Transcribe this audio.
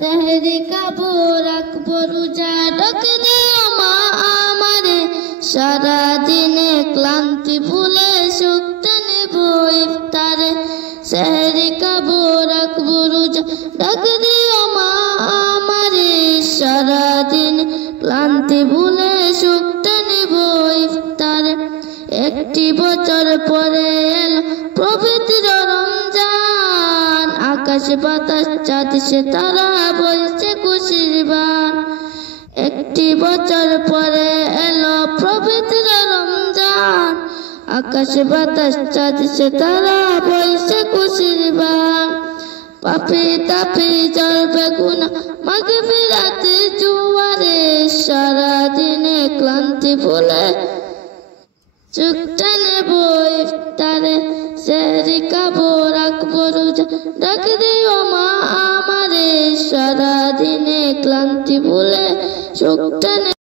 সেহরি খাবো রাখবো রোজা ডাক দিও মা আমারে সারা দিনে ক্লান্তি ভুলে সুখটা নেব ইফতারে সেহরি খাবো রাখবো রোজা ডাক দিও মা আমারে সারা দিন ক্লান্তি ভুলে সুখটা নেব ইফতারে একটি বছর পরে এলো পবিত্র রমজান আকাশে বাতাস চাঁদ সিতারা বলছে খুশির বান একটি বছর পরে এলো পবিত্র রমজান আকাশে বাতাস চাঁদ সিতারা বলছে খুশির বান পাপি তাপি জ্বলবে গুনাহ মাগফিরাতে জোয়ারে সারা দিনে ক্লান্তি ভুলে চুকটা নেব ইফতারে সেহরি খাবো রাখবো রোজা ডাক দিও মা আমারে সারা দিনে ক্লান্তি ভুলে চুকটা